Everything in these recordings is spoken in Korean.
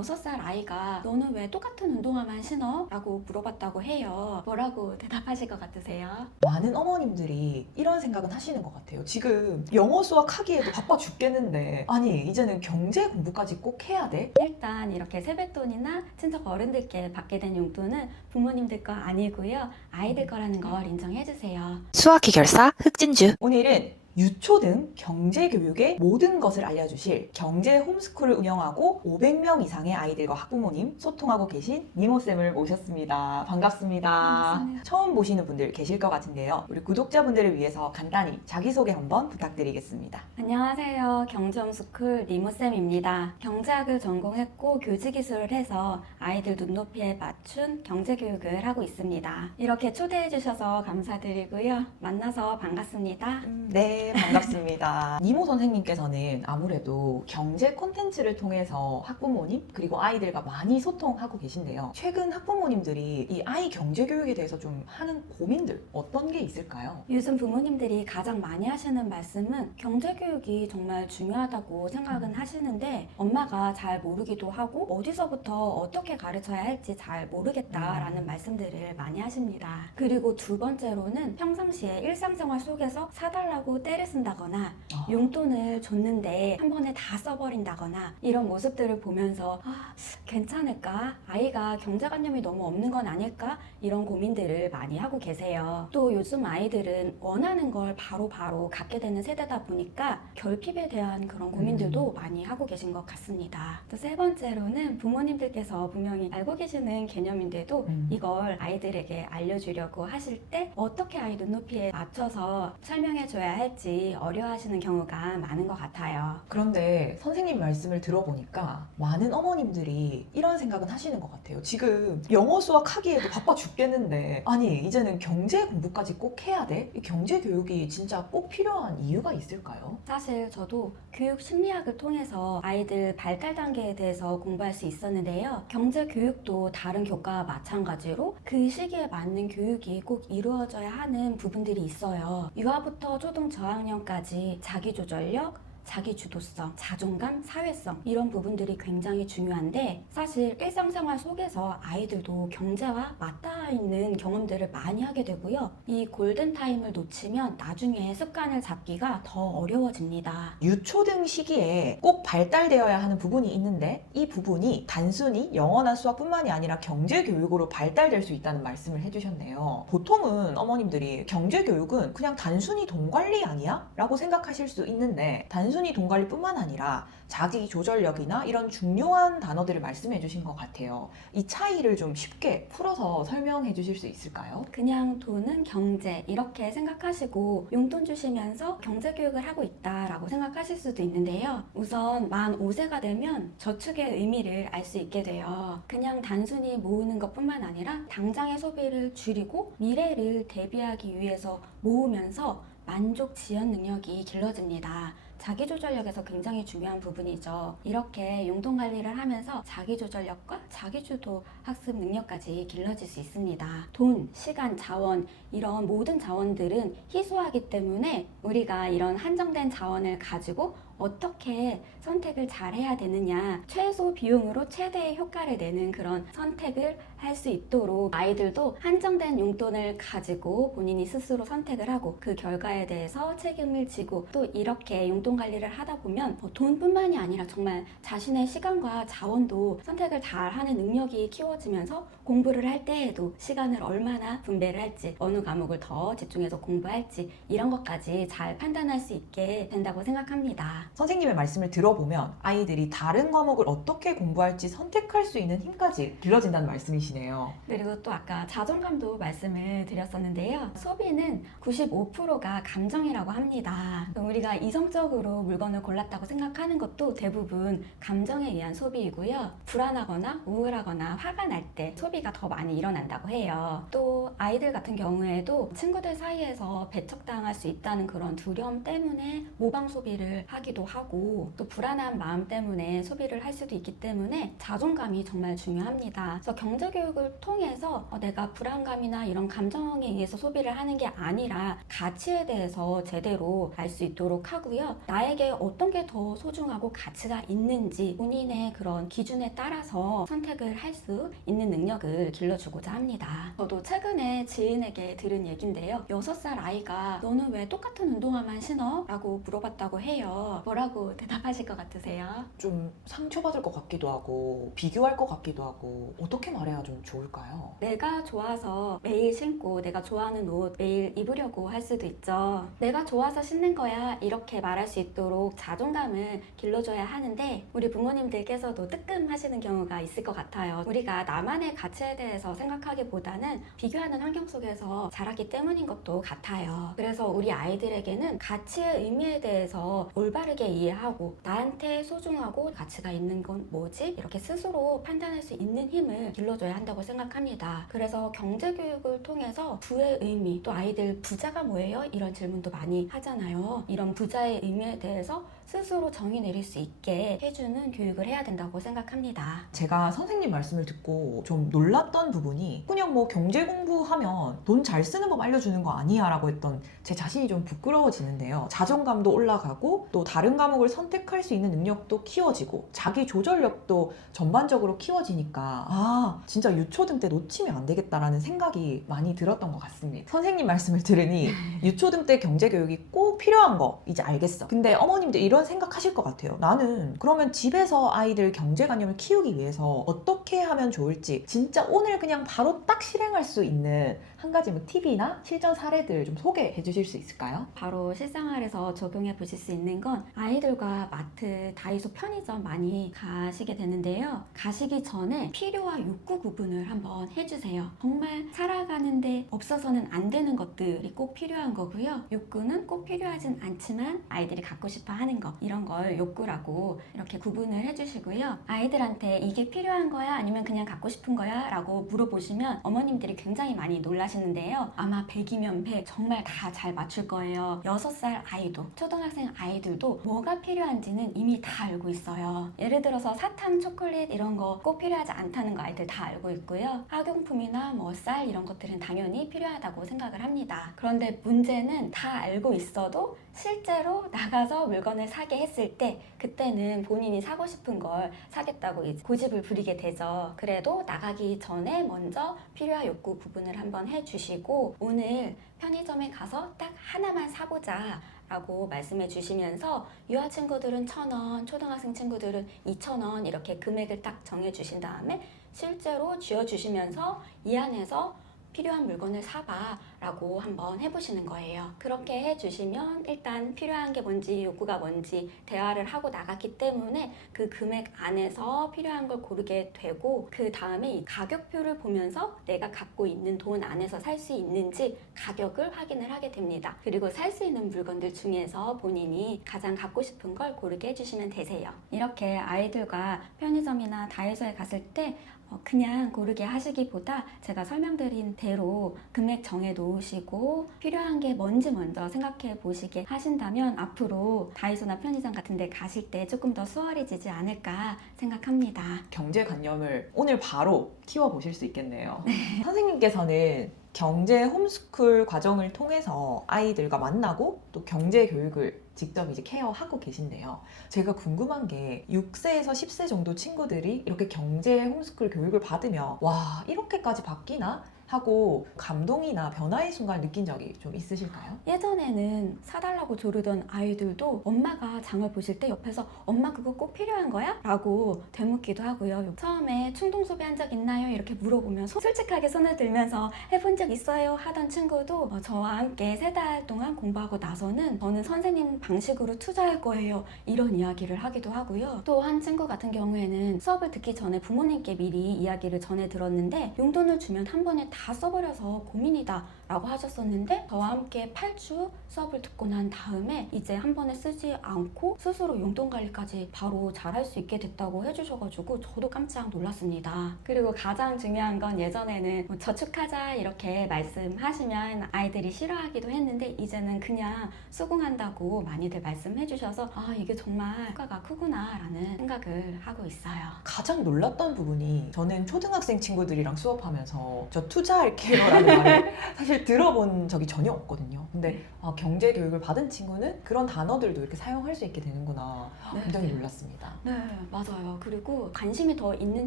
6살 아이가 너는 왜 똑같은 운동화만 신어? 라고 물어봤다고 해요. 뭐라고 대답하실 것 같으세요? 많은 어머님들이 이런 생각은 하시는 것 같아요. 지금 영어 수학 하기에도 바빠 죽겠는데 아니 이제는 경제 공부까지 꼭 해야 돼? 일단 이렇게 세뱃돈이나 친척 어른들께 받게 된 용돈은 부모님들 거 아니고요. 아이들 거라는 걸 인정해주세요. 수학 해결사 흑진주 오늘은 유초 등 경제 교육의 모든 것을 알려주실 경제 홈스쿨을 운영하고 500명 이상의 아이들과 학부모님 소통하고 계신 니모쌤을 모셨습니다. 반갑습니다. 반갑습니다. 처음 보시는 분들 계실 것 같은데요. 우리 구독자분들을 위해서 간단히 자기소개 한번 부탁드리겠습니다. 안녕하세요. 경점스쿨 리모쌤입니다. 경제학을 전공했고 교직기술을 해서 아이들 눈높이에 맞춘 경제교육을 하고 있습니다. 이렇게 초대해주셔서 감사드리고요. 만나서 반갑습니다. 네, 반갑습니다. 니모 선생님께서는 아무래도 경제 콘텐츠를 통해서 학부모님 그리고 아이들과 많이 소통하고 계신데요. 최근 학부모님들이 이 아이 경제 교육에 대해서 좀 하는 고민들 어떤 게 있을까요? 요즘 부모님들이 가장 많이 하시는 말씀은 경제 교육이 정말 중요하다고 생각은 하시는데 엄마가 잘 모르기도 하고 어디서부터 어떻게 가르쳐야 할지 잘 모르겠다라는 음. 말씀들을 많이 하십니다. 그리고 두 번째로는 평상시에 일상생활 속에서 사달라고 떼를 쓴다거나 아. 용돈을 줬는데 한 번에 다 써버린다거나 이런 모습들을 보면서 아, 괜찮을까? 아이가 경제관념이 너무 없는 건 아닐까? 이런 고민들을 많이 하고 계세요. 또 요즘 아이들은 원하는 걸 바로바로 갖게 되는 세대다 보니까 결핍에 대한 그런 고민들도 많이 하고 계신 것 같습니다. 또 세 번째로는 부모님들께서 분명히 알고 계시는 개념인데도 음. 이걸 아이들에게 알려주려고 하실 때 어떻게 아이 눈높이에 맞춰서 설명해줘야 할지 어려워하시는 경우가 많은 것 같아요. 그런데 선생님 말씀을 들어보니까 많은 어머님들이 이런 생각은 하시는 것 같아요. 지금 영어 수학 하기에도 바빠 죽겠는데 아니 이제는 경제 공부까지 꼭 해야 돼? 이 경제 교육이 진짜 꼭 필요한 이유가 있을까요? 사실 저도 교육 심리학을 통해서 아이들 발달 단계에 대해서 공부할 수 있었는데요. 경제 교육도 다른 교과와 마찬가지로 그 시기에 맞는 교육이 꼭 이루어져야 하는 부분들이 있어요. 유아부터 초등 저학 년까지 자기 조절력, 자기 주도성, 자존감, 사회성 이런 부분들이 굉장히 중요한데 사실 일상생활 속에서 아이들도 경제와 맞닿아 있는 경험들을 많이 하게 되고요. 이 골든 타임을 놓치면 나중에 습관을 잡기가 더 어려워집니다. 유초등 시기에 꼭 발달되어야 하는 부분이 있는데 이 부분이 단순히 영어나 수학뿐만이 아니라 경제 교육으로 발달될 수 있다는 말씀을 해주셨네요. 보통은 어머님들이 경제 교육은 그냥 단순히 돈 관리 아니야? 라고 생각하실 수 있는데 단순히 돈 관리뿐만 아니라 자기 조절력이나 이런 중요한 단어들을 말씀해 주신 것 같아요. 이 차이를 좀 쉽게 풀어서 설명해 주실 수 있을까요? 그냥 돈은 경제 이렇게 생각하시고 용돈 주시면서 경제 교육을 하고 있다라고 생각하실 수도 있는데요. 우선 만 5세가 되면 저축의 의미를 알 수 있게 돼요. 그냥 단순히 모으는 것뿐만 아니라 당장의 소비를 줄이고 미래를 대비하기 위해서 모으면서 만족 지연 능력이 길러집니다. 자기 조절력에서 굉장히 중요한 부분이죠. 이렇게 용돈 관리를 하면서 자기 조절력과 자기 주도 학습 능력까지 길러질 수 있습니다. 돈, 시간, 자원 이런 모든 자원들은 희소하기 때문에 우리가 이런 한정된 자원을 가지고 어떻게 선택을 잘 해야 되느냐 최소 비용으로 최대의 효과를 내는 그런 선택을 할 수 있도록 아이들도 한정된 용돈을 가지고 본인이 스스로 선택을 하고 그 결과에 대해서 책임을 지고 또 이렇게 용돈 관리를 하다 보면 뭐 돈뿐만이 아니라 정말 자신의 시간과 자원도 선택을 잘 하는 능력이 키워지면서 공부를 할 때에도 시간을 얼마나 분배를 할지 어느 과목을 더 집중해서 공부할지 이런 것까지 잘 판단할 수 있게 된다고 생각합니다. 선생님의 말씀을 들어보면 아이들이 다른 과목을 어떻게 공부할지 선택할 수 있는 힘까지 길러진다는 말씀이시네요. 그리고 또 아까 자존감도 말씀을 드렸었는데요. 소비는 95%가 감정이라고 합니다. 우리가 이성적으로 물건을 골랐다고 생각하는 것도 대부분 감정에 의한 소비이고요. 불안하거나 우울하거나 화가 날 때 소비가 더 많이 일어난다고 해요. 또 아이들 같은 경우에도 친구들 사이에서 배척당할 수 있다는 그런 두려움 때문에 모방 소비를 하기도 하고 또 불안한 마음 때문에 소비를 할 수도 있기 때문에 자존감이 정말 중요합니다. 그래서 경제 교육을 통해서 어, 내가 불안감이나 이런 감정에 의해서 소비를 하는 게 아니라 가치에 대해서 제대로 알 수 있도록 하고요. 나에게 어떤 게 더 소중하고 가치가 있는지 본인의 그런 기준에 따라서 선택을 할 수 있는 능력을 길러주고자 합니다. 저도 최근에 지인에게 들은 얘긴데요. 6살 아이가 너는 왜 똑같은 운동화만 신어? 라고 물어봤다고 해요. 뭐라고 대답하실 것 같으세요? 좀 상처받을 것 같기도 하고 비교할 것 같기도 하고 어떻게 말해야 좀 좋을까요? 내가 좋아서 매일 신고 내가 좋아하는 옷 매일 입으려고 할 수도 있죠. 내가 좋아서 신는 거야 이렇게 말할 수 있도록 자존감을 길러줘야 하는데 우리 부모님들께서도 뜨끔하시는 경우가 있을 것 같아요. 우리가 나만의 가치에 대해서 생각하기보다는 비교하는 환경 속에서 자랐기 때문인 것도 같아요. 그래서 우리 아이들에게는 가치의 의미에 대해서 올바르게 이해하고 나한테 소중하고 가치가 있는 건 뭐지? 이렇게 스스로 판단할 수 있는 힘을 길러줘야 한다고 생각합니다. 그래서 경제 교육을 통해서 부의 의미, 또 아이들 부자가 뭐예요? 이런 질문도 많이 하잖아요. 이런 부자의 의미에 대해서 스스로 정의 내릴 수 있게 해주는 교육을 해야 된다고 생각합니다. 제가 선생님 말씀을 듣고 좀 놀랐던 부분이 그냥 뭐 경제 공부하면 돈 잘 쓰는 법 알려주는 거 아니야 라고 했던 제 자신이 좀 부끄러워지는데요. 자존감도 올라가고 또 다른 과목을 선택할 수 있는 능력도 키워지고 자기 조절력도 전반적으로 키워지니까 아 진짜 유초등 때 놓치면 안 되겠다라는 생각이 많이 들었던 것 같습니다. 선생님 말씀을 들으니 유초등 때 경제 교육이 꼭 필요한 거 이제 알겠어. 근데 어머님들 이런 생각하실 것 같아요. 나는 그러면 집에서 아이들 경제관념을 키우기 위해서 어떻게 하면 좋을지 진짜 오늘 그냥 바로 딱 실행할 수 있는 한 가지 뭐 팁이나 실전 사례들 좀 소개해 주실 수 있을까요? 바로 실생활에서 적용해 보실 수 있는 건 아이들과 마트, 다이소, 편의점 많이 가시게 되는데요. 가시기 전에 필요와 욕구 구분을 한번 해주세요. 정말 살아가는데 없어서는 안 되는 것들이 꼭 필요한 거고요. 욕구는 꼭 필요하진 않지만 아이들이 갖고 싶어 하는 거 이런 걸 욕구라고 이렇게 구분을 해주시고요. 아이들한테 이게 필요한 거야 아니면 그냥 갖고 싶은 거야 라고 물어보시면 어머님들이 굉장히 많이 놀라시는데요. 아마 100이면 100 정말 다 잘 맞출 거예요. 6살 아이도 초등학생 아이들도 뭐가 필요한지는 이미 다 알고 있어요. 예를 들어서 사탕, 초콜릿 이런 거 꼭 필요하지 않다는 거 아이들 다 알고 있고요. 학용품이나 뭐 쌀 이런 것들은 당연히 필요하다고 생각을 합니다. 그런데 문제는 다 알고 있어도 실제로 나가서 물건을 사게 했을 때 그때는 본인이 사고 싶은 걸 사겠다고 이제 고집을 부리게 되죠. 그래도 나가기 전에 먼저 필요한 욕구 구분을 한번 해주시고 오늘 편의점에 가서 딱 하나만 사보자. 라고 말씀해 주시면서 유아 친구들은 천 원, 초등학생 친구들은 이천 원 이렇게 금액을 딱 정해 주신 다음에 실제로 쥐어 주시면서 이 안에서 필요한 물건을 사봐 라고 한번 해보시는 거예요. 그렇게 해주시면 일단 필요한 게 뭔지 욕구가 뭔지 대화를 하고 나갔기 때문에 그 금액 안에서 필요한 걸 고르게 되고 그 다음에 이 가격표를 보면서 내가 갖고 있는 돈 안에서 살 수 있는지 가격을 확인을 하게 됩니다. 그리고 살 수 있는 물건들 중에서 본인이 가장 갖고 싶은 걸 고르게 해주시면 되세요. 이렇게 아이들과 편의점이나 다이소에 갔을 때 어, 그냥 고르게 하시기보다 제가 설명드린 대로 금액 정해 놓으시고 필요한 게 뭔지 먼저 생각해 보시게 하신다면 앞으로 다이소나 편의점 같은 데 가실 때 조금 더 수월해지지 않을까 생각합니다. 경제관념을 오늘 바로 키워보실 수 있겠네요. 선생님께서는 경제 홈스쿨 과정을 통해서 아이들과 만나고 또 경제 교육을 직접 이제 케어하고 계신데요. 제가 궁금한 게 6세에서 10세 정도 친구들이 이렇게 경제 홈스쿨 교육을 받으며 와 이렇게까지 바뀌나 하고 감동이나 변화의 순간 느낀 적이 좀 있으실까요? 예전에는 사달라고 조르던 아이들도 엄마가 장을 보실 때 옆에서 엄마 그거 꼭 필요한 거야? 라고 되묻기도 하고요. 처음에 충동 소비한 적 있나요? 이렇게 물어보면 소- 솔직하게 손을 들면서 해본 적 있어요? 하던 친구도 어, 저와 함께 세 달 동안 공부하고 나서는 저는 선생님 방식으로 투자할 거예요. 이런 이야기를 하기도 하고요. 또 한 친구 같은 경우에는 수업을 듣기 전에 부모님께 미리 이야기를 전해 들었는데 용돈을 주면 한 번에 다 써버려서 고민이다 라고 하셨었는데 저와 함께 8주 수업을 듣고 난 다음에 이제 한 번에 쓰지 않고 스스로 용돈 관리까지 바로 잘할 수 있게 됐다고 해주셔가지고 저도 깜짝 놀랐습니다. 그리고 가장 중요한 건 예전에는 뭐 저축하자 이렇게 말씀하시면 아이들이 싫어하기도 했는데 이제는 그냥 수긍한다고 많이들 말씀해 주셔서 아 이게 정말 효과가 크구나 라는 생각을 하고 있어요. 가장 놀랐던 부분이 저는 초등학생 친구들이랑 수업하면서 저 투자 투자할게요라는 말을 사실 들어본 적이 전혀 없거든요. 근데 아, 경제 교육을 받은 친구는 그런 단어들도 이렇게 사용할 수 있게 되는구나 네. 굉장히 놀랐습니다. 네, 맞아요. 그리고 관심이 더 있는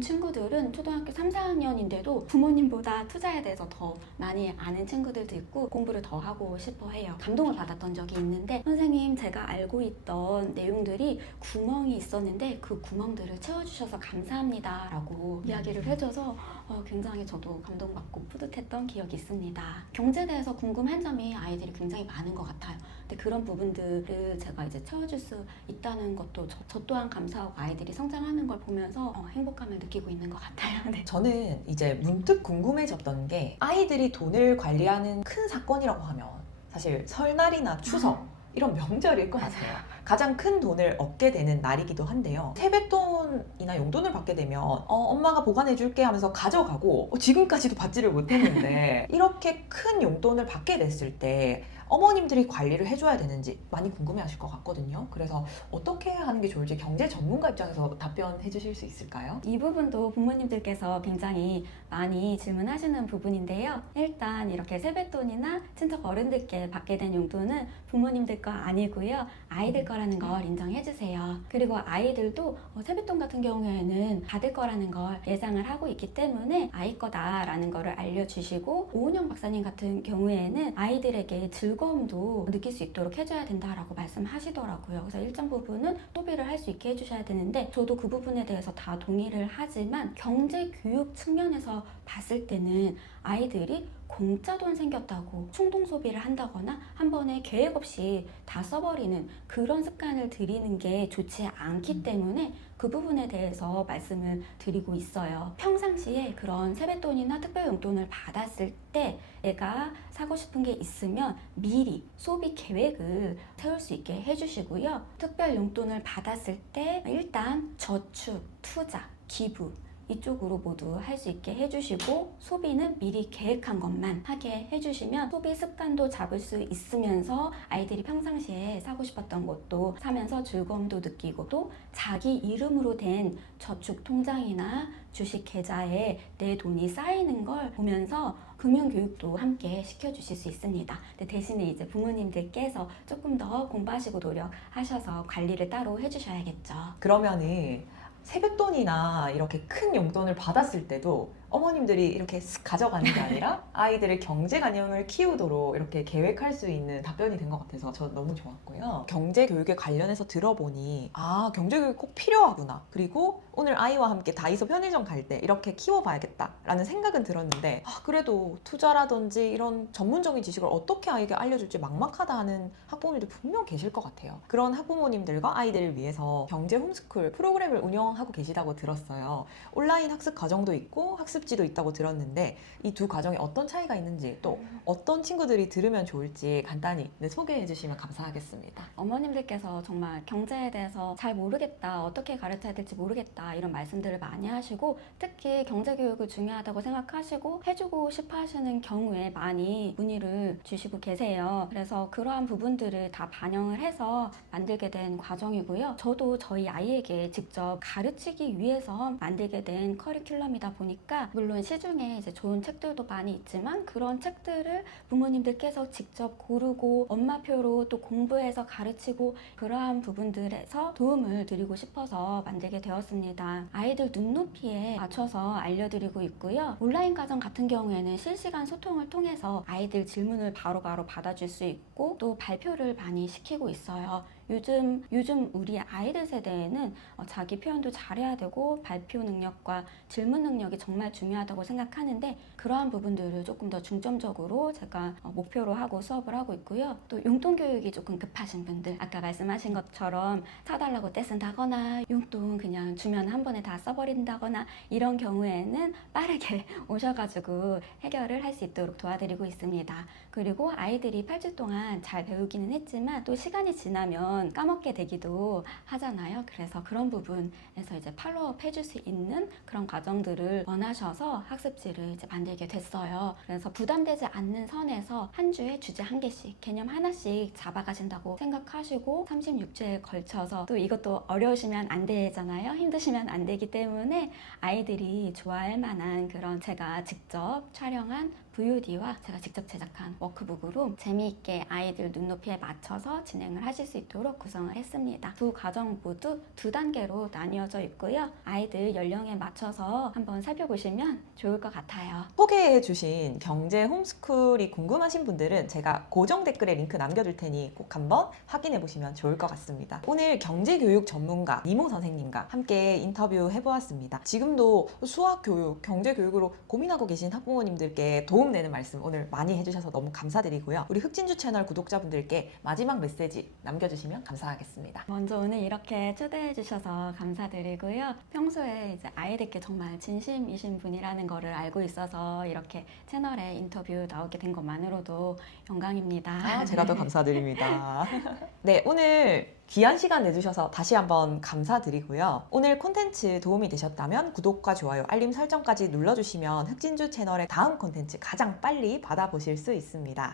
친구들은 초등학교 3, 4학년인데도 부모님보다 투자에 대해서 더 많이 아는 친구들도 있고 공부를 더 하고 싶어 해요. 감동을 받았던 적이 있는데 선생님 제가 알고 있던 내용들이 구멍이 있었는데 그 구멍들을 채워주셔서 감사합니다 라고 이야기를 해줘서 어, 굉장히 저도 감동받고 뿌듯했던 기억이 있습니다. 경제에 대해서 궁금한 점이 아이들이 굉장히 많은 것 같아요. 근데 그런 부분들을 제가 이제 채워줄 수 있다는 것도 저, 저 또한 감사하고 아이들이 성장하는 걸 보면서 어, 행복감을 느끼고 있는 것 같아요. 네. 저는 이제 문득 궁금해졌던 게 아이들이 돈을 관리하는 큰 사건이라고 하면 사실 설날이나 추석 이런 명절일 것 같아요. 가장 큰 돈을 얻게 되는 날이기도 한데요. 세뱃돈이나 용돈을 받게 되면 어, 엄마가 보관해줄게 하면서 가져가고 어, 지금까지도 받지를 못했는데 이렇게 큰 용돈을 받게 됐을 때 어머님들이 관리를 해줘야 되는지 많이 궁금해하실 것 같거든요. 그래서 어떻게 하는 게 좋을지 경제 전문가 입장에서 답변해 주실 수 있을까요? 이 부분도 부모님들께서 굉장히 많이 질문하시는 부분인데요. 일단 이렇게 세뱃돈이나 친척 어른들께 받게 된 용돈은 부모님들 거 아니고요. 아이들 거라는 걸 인정해 주세요. 그리고 아이들도 어, 세뱃돈 같은 경우에는 받을 거라는 걸 예상을 하고 있기 때문에 아이 거다라는 거를 알려주시고 오은영 박사님 같은 경우에는 아이들에게 즐거 움도 느낄 수 있도록 해줘야 된다라고 말씀하시더라고요. 그래서 일정 부분은 소비를 할 수 있게 해주셔야 되는데 저도 그 부분에 대해서 다 동의를 하지만 경제 교육 측면에서 봤을 때는 아이들이 공짜 돈 생겼다고 충동 소비를 한다거나 한 번에 계획 없이 다 써버리는 그런 습관을 들이는 게 좋지 않기 때문에 그 부분에 대해서 말씀을 드리고 있어요. 평상시에 그런 세뱃돈이나 특별 용돈을 받았을 때 애가 사고 싶은 게 있으면 미리 소비 계획을 세울 수 있게 해주시고요. 특별 용돈을 받았을 때 일단 저축, 투자, 기부 이쪽으로 모두 할 수 있게 해주시고 소비는 미리 계획한 것만 하게 해주시면 소비 습관도 잡을 수 있으면서 아이들이 평상시에 사고 싶었던 것도 사면서 즐거움도 느끼고 또 자기 이름으로 된 저축 통장이나 주식 계좌에 내 돈이 쌓이는 걸 보면서 금융 교육도 함께 시켜주실 수 있습니다. 대신에 이제 부모님들께서 조금 더 공부하시고 노력하셔서 관리를 따로 해주셔야겠죠. 그러면은 세뱃돈이나 이렇게 큰 용돈을 받았을 때도 어머님들이 이렇게 쓱 가져가는 게 아니라 아이들의 경제관념을 키우도록 이렇게 계획할 수 있는 답변이 된 것 같아서 저 너무 좋았고요. 경제 교육에 관련해서 들어보니 아 경제 교육 꼭 필요하구나. 그리고 오늘 아이와 함께 다이소 편의점 갈 때 이렇게 키워봐야겠다라는 생각은 들었는데 아, 그래도 투자라든지 이런 전문적인 지식을 어떻게 아이에게 알려줄지 막막하다 하는 학부모님들 분명 계실 것 같아요. 그런 학부모님들과 아이들을 위해서 경제 홈스쿨 프로그램을 운영하고 계시다고 들었어요. 온라인 학습 과정도 있고 학습 지도 있다고 들었는데 이 두 과정에 어떤 차이가 있는지 또 어떤 친구들이 들으면 좋을지 간단히 네, 소개해 주시면 감사하겠습니다. 어머님들께서 정말 경제에 대해서 잘 모르겠다, 어떻게 가르쳐야 될지 모르겠다 이런 말씀들을 많이 하시고 특히 경제 교육을 중요하다고 생각하시고 해주고 싶어 하시는 경우에 많이 문의를 주시고 계세요. 그래서 그러한 부분들을 다 반영을 해서 만들게 된 과정이고요. 저도 저희 아이에게 직접 가르치기 위해서 만들게 된 커리큘럼이다 보니까 물론 시중에 이제 좋은 책들도 많이 있지만 그런 책들을 부모님들께서 직접 고르고 엄마표로 또 공부해서 가르치고 그러한 부분들에서 도움을 드리고 싶어서 만들게 되었습니다. 아이들 눈높이에 맞춰서 알려드리고 있고요. 온라인 과정 같은 경우에는 실시간 소통을 통해서 아이들 질문을 바로바로 받아줄 수 있고 또 발표를 많이 시키고 있어요. 요즘 요즘 우리 아이들 세대에는 어, 자기 표현도 잘해야 되고 발표 능력과 질문 능력이 정말 중요하다고 생각하는데 그러한 부분들을 조금 더 중점적으로 제가 어, 목표로 하고 수업을 하고 있고요. 또 용돈 교육이 조금 급하신 분들 아까 말씀하신 것처럼 사달라고 떼쓴다거나 용돈 그냥 주면 한 번에 다 써버린다거나 이런 경우에는 빠르게 오셔가지고 해결을 할 수 있도록 도와드리고 있습니다. 그리고 아이들이 8주 동안 잘 배우기는 했지만 또 시간이 지나면 보면 까먹게 되기도 하잖아요. 그래서 그런 부분에서 이제 팔로우업 해줄 수 있는 그런 과정들을 원하셔서 학습지를 이제 만들게 됐어요. 그래서 부담되지 않는 선에서 한 주에 주제 한 개씩 개념 하나씩 잡아가신다고 생각하시고 36주에 걸쳐서 또 이것도 어려우시면 안 되잖아요. 힘드시면 안 되기 때문에 아이들이 좋아할 만한 그런 제가 직접 촬영한 VOD와 제가 직접 제작한 워크북으로 재미있게 아이들 눈높이에 맞춰서 진행을 하실 수 있도록 구성을 했습니다. 두 과정 모두 두 단계로 나뉘어져 있고요. 아이들 연령에 맞춰서 한번 살펴보시면 좋을 것 같아요. 소개해 주신 경제 홈스쿨이 궁금하신 분들은 제가 고정 댓글에 링크 남겨둘 테니 꼭 한번 확인해 보시면 좋을 것 같습니다. 오늘 경제교육 전문가 이모 선생님과 함께 인터뷰 해보았습니다. 지금도 수학교육, 경제교육으로 고민하고 계신 학부모님들께 도움되는 말씀 오늘 많이 해주셔서 너무 감사드리고요. 우리 흑진주 채널 구독자분들께 마지막 메시지 남겨주시면 감사하겠습니다. 먼저 오늘 이렇게 초대해 주셔서 감사드리고요. 평소에 이제 아이들께 정말 진심이신 분이라는 거를 알고 있어서 이렇게 채널에 인터뷰 나오게 된 것만으로도 영광입니다. 아, 제가 더 감사드립니다. 네, 오늘 귀한 시간 내주셔서 다시 한번 감사드리고요. 오늘 콘텐츠 도움이 되셨다면 구독과 좋아요, 알림 설정까지 눌러주시면 흑진주 채널의 다음 콘텐츠 가장 빨리 받아보실 수 있습니다.